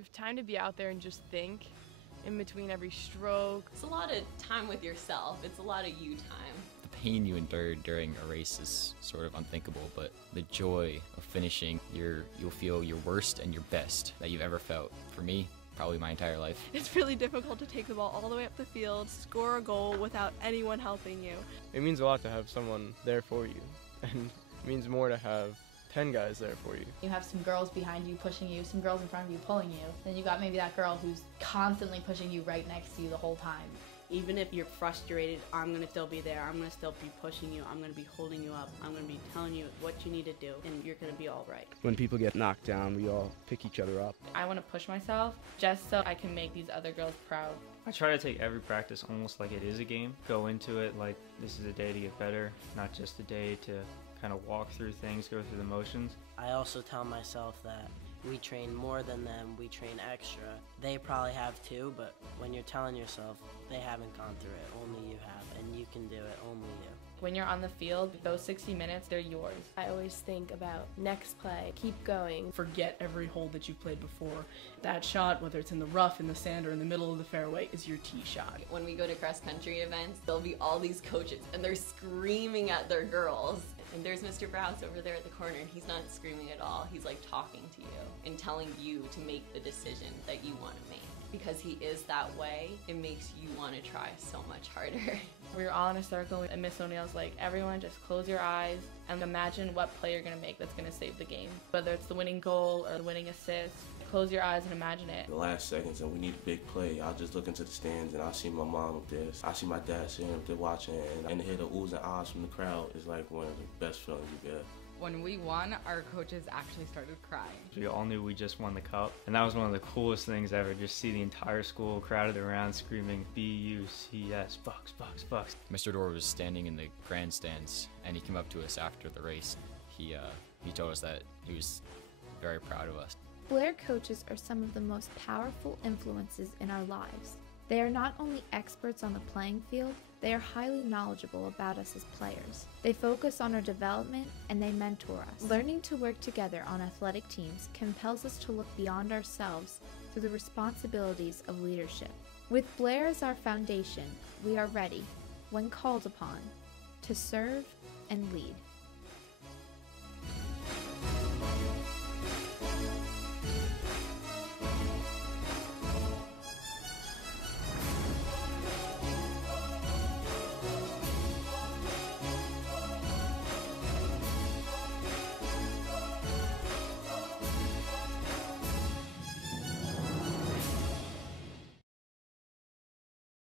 You have time to be out there and just think in between every stroke. It's a lot of time with yourself. It's a lot of you time. The pain you endured during a race is sort of unthinkable, but the joy of finishing, you'll feel your worst and your best that you've ever felt. For me, probably my entire life. It's really difficult to take the ball all the way up the field, score a goal without anyone helping you. It means a lot to have someone there for you, and it means more to have 10 guys there for you. You have some girls behind you pushing you, some girls in front of you pulling you. Then you got maybe that girl who's constantly pushing you right next to you the whole time. Even if you're frustrated, I'm going to still be there. I'm going to still be pushing you. I'm going to be holding you up. I'm going to be telling you what you need to do, and you're going to be all right. When people get knocked down, we all pick each other up. I want to push myself just so I can make these other girls proud. I try to take every practice almost like it is a game. Go into it like this is a day to get better, not just a day to kind of walk through things, go through the motions. I also tell myself that we train more than them, we train extra. They probably have too, but when you're telling yourself they haven't gone through it, only you have, and you can do it, only you. When you're on the field, those 60 minutes, they're yours. I always think about next play, keep going. Forget every hole that you've played before. That shot, whether it's in the rough, in the sand, or in the middle of the fairway, is your tee shot. When we go to cross-country events, there'll be all these coaches, and they're screaming at their girls. And there's Mr. Browse over there at the corner, and he's not screaming at all. He's like talking to you and telling you to make the decision that you want to make. Because he is that way, it makes you want to try so much harder. We were all in a circle, and Miss O'Neill's like, everyone just close your eyes and imagine what play you're going to make that's going to save the game. Whether it's the winning goal or the winning assist, close your eyes and imagine it. The last seconds and we need a big play, I'll just look into the stands and I'll see my mom up there. I see my dad sitting up there watching, and to hear the oohs and ahs from the crowd is like one of the best feelings you get. When we won, our coaches actually started crying. We all knew we just won the cup, and that was one of the coolest things ever, just see the entire school crowded around screaming B-U-C-S, Bucks, Bucks, Bucks. Mr. Dorr was standing in the grandstands, and he came up to us after the race. He told us that he was very proud of us. Blair coaches are some of the most powerful influences in our lives. They are not only experts on the playing field, they are highly knowledgeable about us as players. They focus on our development and they mentor us. Learning to work together on athletic teams compels us to look beyond ourselves through the responsibilities of leadership. With Blair as our foundation, we are ready, when called upon, to serve and lead.